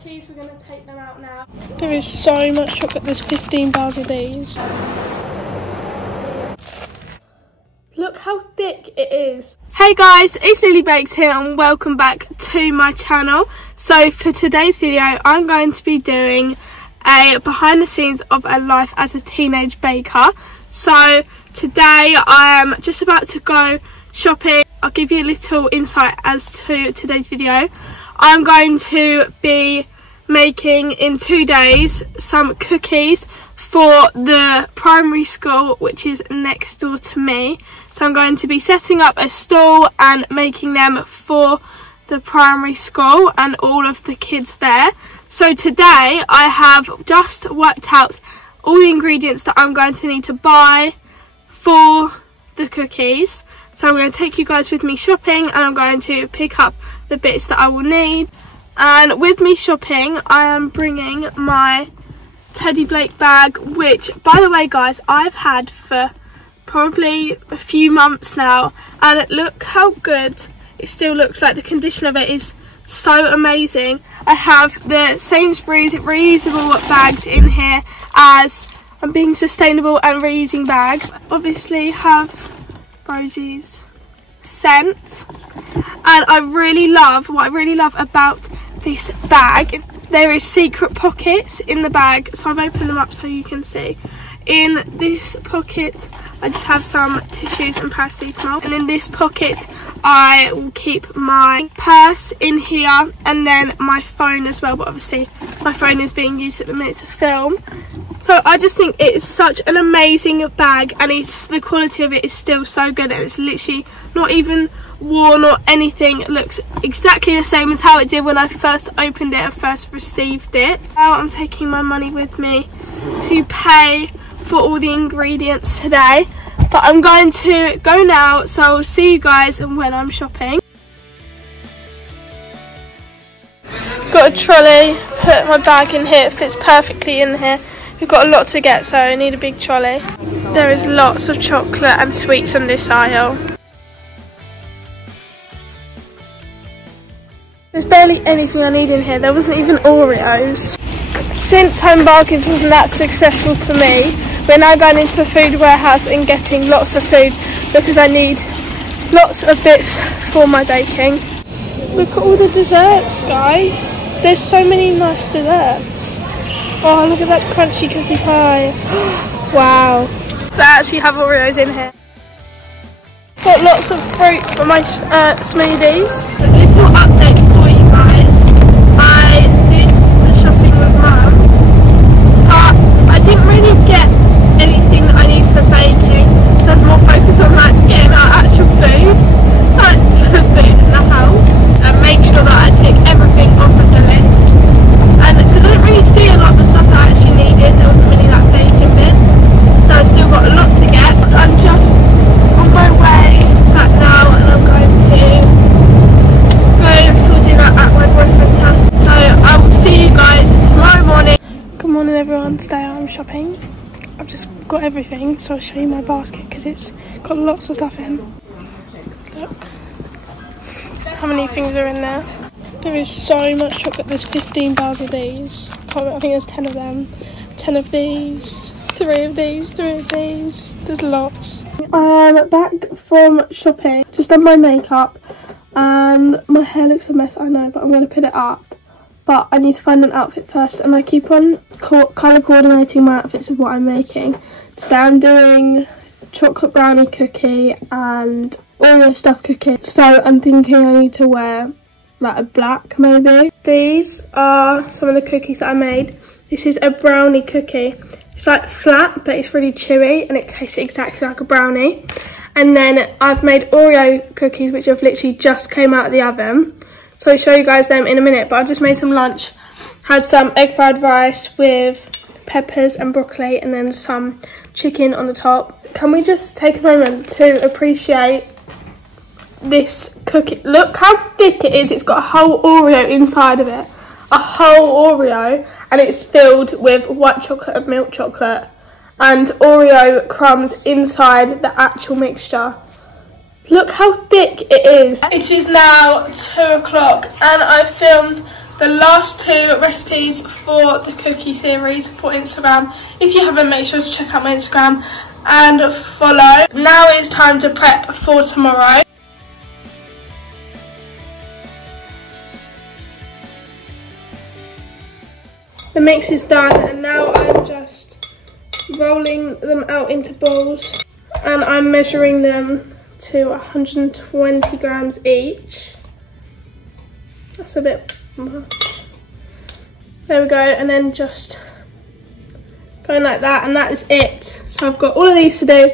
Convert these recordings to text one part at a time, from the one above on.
cookies, we're going to take them out now. There is so much chocolate, there's 15 bars of these. Look how thick it is. Hey guys, it's Lily Bakes here and welcome back to my channel. So for today's video, I'm going to be doing a behind the scenes of a life as a teenage baker. So today I am just about to go shopping. I'll give you a little insight as to today's video. I'm going to be making in 2 days some cookies for the primary school which is next door to me. So I'm going to be setting up a stall and making them for the primary school and all of the kids there. So today I have just worked out all the ingredients that I'm going to need to buy for the cookies. So I'm going to take you guys with me shopping and I'm going to pick up the bits that I will need. And with me shopping, I am bringing my Teddy Blake bag, which, by the way guys, I've had for probably a few months now. And look how good it still looks. Like, the condition of it is so amazing. I have the Sainsbury's reusable bags in here, as I'm being sustainable and reusing bags. Obviously have Rosie's scent, and what I really love about this bag, there is secret pockets in the bag. So I've opened them up so you can see. In this pocket I just have some tissues and paracetamol, and in this pocket I will keep my purse in here and then my phone as well, but obviously my phone is being used at the minute to film. So I just think it is such an amazing bag, and the quality of it is still so good, and it's literally not even worn or anything. It looks exactly the same as how it did when I first opened it and first received it. Now I'm taking my money with me to pay for all the ingredients today, but I'm going to go now, so I'll see you guys when I'm shopping. Got a trolley, put my bag in here, it fits perfectly in here. We've got a lot to get, so I need a big trolley. There is lots of chocolate and sweets on this aisle. There's barely anything I need in here. There wasn't even Oreos. Since Home Bargains wasn't that successful for me, we're now going into the food warehouse and getting lots of food because I need lots of bits for my baking. Look at all the desserts, guys. There's so many nice desserts. Oh, look at that crunchy cookie pie. Wow. So I actually have Oreos in here. Got lots of fruit for my smoothies. A little update for you guys. I did the shopping with Mum, but I didn't really get anything that I need for baking. So I was more focused on like getting our actual food, like the food in the house, and make sure that I tick everything off of the list. And because I didn't really see a lot of the stuff that I actually needed, there wasn't really like baking bits, so I still got a lot to get. But I'm just on my way back now, and I'm going to go for dinner at my boyfriend's house. So I will see you guys tomorrow morning. Good morning everyone, today I'm shopping. I've just got everything, so I'll show you my basket because it's got lots of stuff in. Look how many things are in there. There is so much chocolate, there's 15 bars of these. I think there's 10 of them. 10 of these, 3 of these, 3 of these. There's lots. I'm back from shopping, just done my makeup, and my hair looks a mess, I know, but I'm going to put it up. But I need to find an outfit first, and I keep on kind of coordinating my outfits with what I'm making. Today I'm doing chocolate brownie cookie and Oreo stuffed cookie. So I'm thinking I need to wear like a black maybe. These are some of the cookies that I made. This is a brownie cookie. It's like flat, but it's really chewy and it tastes exactly like a brownie. And then I've made Oreo cookies, which have literally just came out of the oven. So I'll show you guys them in a minute, but I've just made some lunch. Had some egg fried rice with peppers and broccoli, and then some chicken on the top. Can we just take a moment to appreciate this cookie? Look how thick it is. It's got a whole Oreo inside of it. A whole Oreo, and it's filled with white chocolate and milk chocolate and Oreo crumbs inside the actual mixture. Look how thick it is. It is now 2 o'clock and I filmed the last 2 recipes for the cookie series for Instagram. If you haven't, make sure to check out my Instagram and follow. Now it's time to prep for tomorrow. The mix is done, and now I'm just rolling them out into bowls, and I'm measuring them to 120 grams each. That's a bit much. There we go, and then just going like that, and that is it. So I've got all of these to do,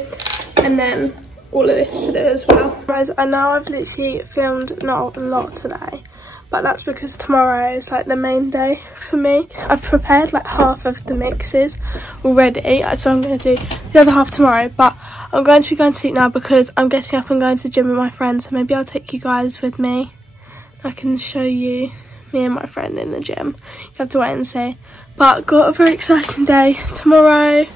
and then all of this to do as well. Guys, I know I've literally filmed not a lot today, but that's because tomorrow is like the main day for me. I've prepared like half of the mixes already, so I'm going to do the other half tomorrow, but I'm going to be going to sleep now because I'm getting up and going to the gym with my friends, so maybe I'll take you guys with me. I can show you me and my friend in the gym. You have to wait and see. But got a very exciting day tomorrow,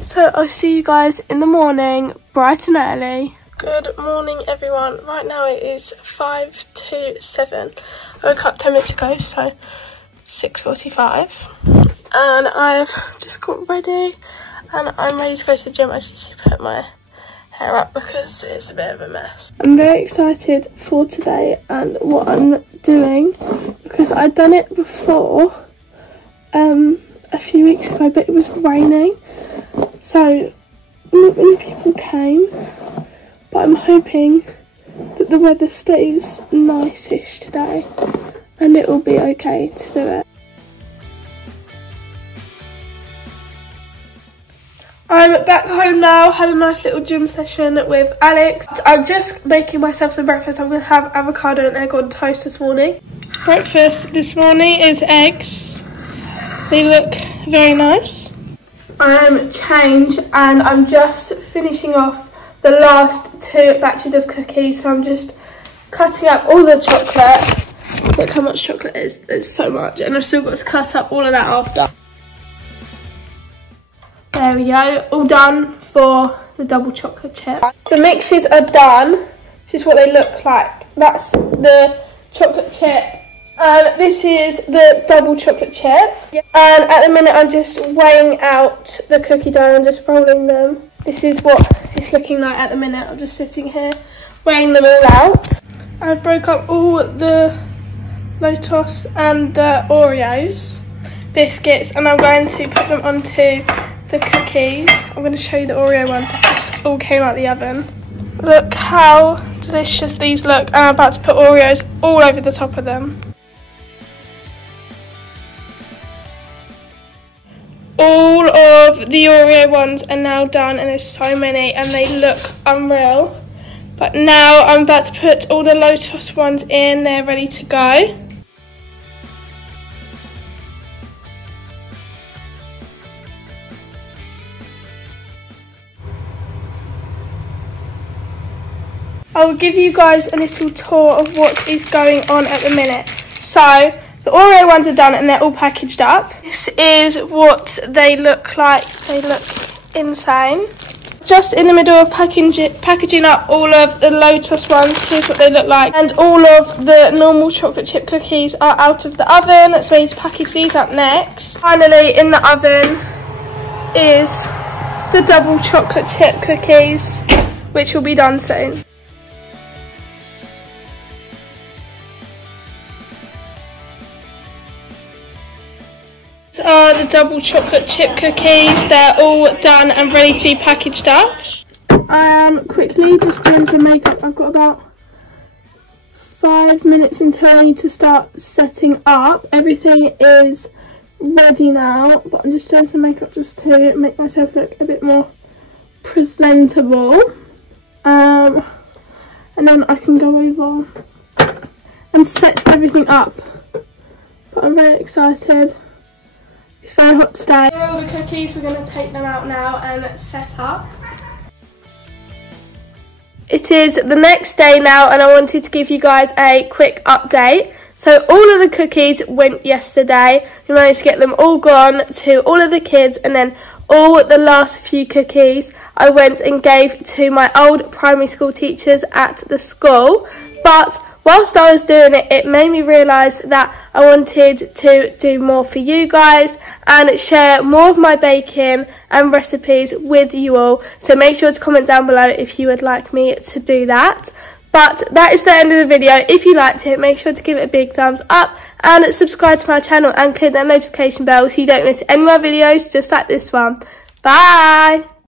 so I'll see you guys in the morning, bright and early. Good morning everyone. Right now it is 5 to 7. I woke up 10 minutes ago, so 6:45, and I've just got ready and I'm ready to go to the gym. I just need to put my hair up because it's a bit of a mess. I'm very excited for today and what I'm doing because I'd done it before a few weeks ago, but it was raining, so not many people came. But I'm hoping that the weather stays nice-ish today and it will be okay to do it. I'm back home now, had a nice little gym session with Alex. I'm just making myself some breakfast. I'm going to have avocado and egg on toast this morning. Breakfast this morning is eggs. They look very nice. I'm changed and I'm just finishing off the last 2 batches of cookies, so I'm just cutting up all the chocolate. Look how much chocolate it is, there's so much, and I've still got to cut up all of that after. There we go, all done for the double chocolate chip. The mixes are done. This is what they look like. That's the chocolate chip, and this is the double chocolate chip. And at the minute I'm just weighing out the cookie dough and just rolling them. This is what it's looking like at the minute. I'm just sitting here weighing them all out. I broke up all the Lotus and the Oreos biscuits, and I'm going to put them onto the cookies. I'm going to show you the Oreo ones that just all came out the oven. Look how delicious these look, and I'm about to put Oreos all over the top of them. All of the Oreo ones are now done, and there's so many and they look unreal. But now I'm about to put all the Lotus ones in, they're ready to go. I'll give you guys a little tour of what is going on at the minute. So the Oreo ones are done and they're all packaged up. This is what they look like. They look insane. Just in the middle of packaging up all of the Lotus ones, here's what they look like. And all of the normal chocolate chip cookies are out of the oven, so I need to package these up next. Finally in the oven is the double chocolate chip cookies, which will be done soon. Are the double chocolate chip cookies. They're all done and ready to be packaged up. I am quickly just doing some makeup. I've got about 5 minutes until I need to start setting up. Everything is ready now, but I'm just doing some makeup just to make myself look a bit more presentable. And then I can go over and set everything up. But I'm very excited. It's very hot today. For all the cookies, we're going to take them out now and set up. It is the next day now, and I wanted to give you guys a quick update. So all of the cookies went yesterday. We managed to get them all gone to all of the kids, and then all the last few cookies I went and gave to my old primary school teachers at the school. But whilst I was doing it, it made me realise that I wanted to do more for you guys and share more of my baking and recipes with you all. So make sure to comment down below if you would like me to do that. But that is the end of the video. If you liked it, make sure to give it a big thumbs up and subscribe to my channel and click that notification bell so you don't miss any more videos just like this one. Bye!